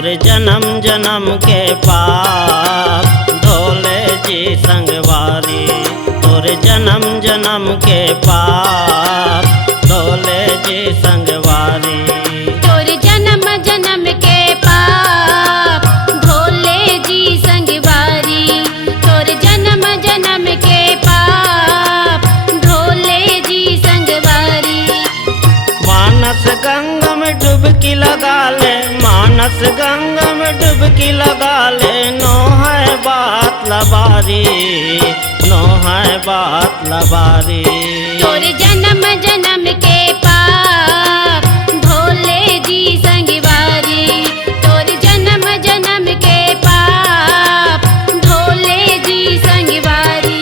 तोर जन्म जन्म के पाप धोले जी संगवारी। तोर जन्म जन्म के पाप धोले जी संगवारी। तोर जन्म जन्म के पाप धोले जी संगवारी। तोर जन्म जन्म के पाप धोले जी संगवारी। मानस गंगा में डुबकी लगा ले, मानस गंगा में डुबकी लगा ले। नो है बात लबारी, नो है बात लबारी। तोर जन्म जन्म के पाप धोले जी संगवारी। तोर जन्म जन्म के पाप धोले जी संगवारी।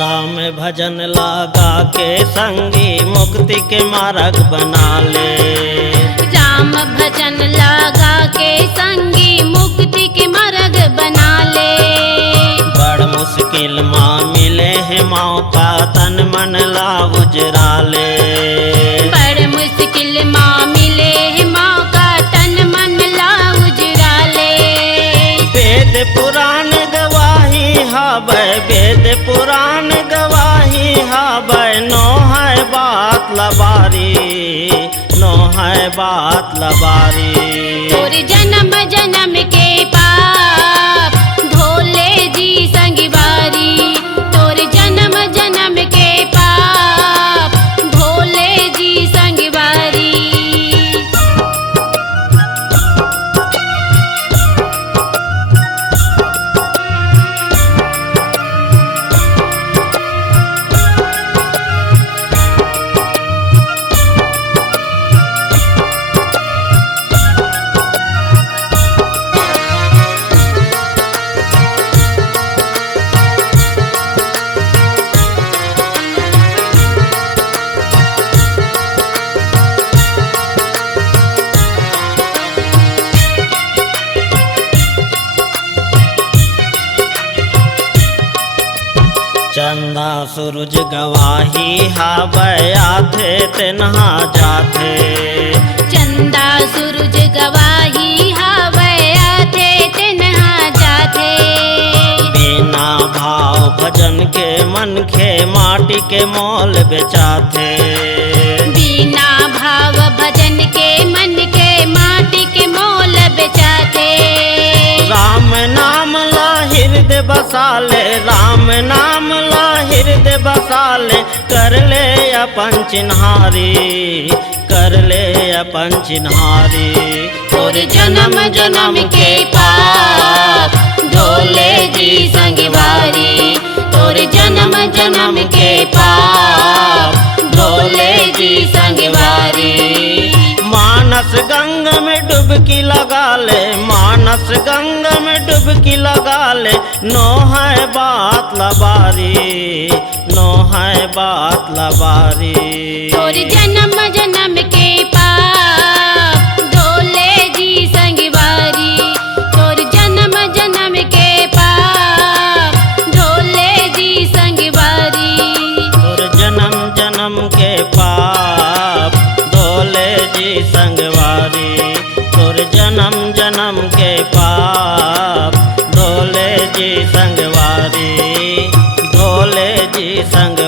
राम भजन लगा के संगी मुक्ति के मार्ग बना ले। राम भजन लगा के संगी मुक्ति के मार्ग बना ले। बड़ मुश्किल माँ मिले है मौका तन मन ला उजरा ले। बड़ मुश्किल माँ मिले है मौका तन मन ला उजरा ले। वेद पुराण गवाही हाबै, वेद पुराण गवाही हाबै। नो है बात लबारी, नो है बात लबारी। तोर जन्म जन्म के पाप धोले जी संगवारी। तोर जन्म जन्म के पाप धोले जी संगवारी। चंदा सूरज गवाही हाबै आथे तेनहा जाथे। चंदा सूरज गवाही हावै आथे तेनहा जाथे। बिना भाव भजन के मन खे माटी के मोल बेचाथे। बिना भाव भजन के मन के माटी के मोल बेचाथे। राम नाम ला हृदय बसाले, राम नाम ला हृदय बसाले। कर ले अपन चिन्हारी, कर ले अपन चिन्हारी। तोर जन्म जन्म के पाप धोले जी संगवारी। तोर जन्म जन्म के पाप धोले जी संगवारी। मानस गंगा में डुबकी लगा ले, मानस गंगा में डुबकी लगा ले। नो है बात लबारी, नो है बात लबारी। तोर जन्म जन्म के पाप धोले जी संगवारी। तोर जन्म जन्म के पाप धोले जी संगवारी। तोर जन्म जन्म के पाप धोले जी संगवारी। तोर जन्म जन्म के पाप धोले जी संगवारी, धोले जी संग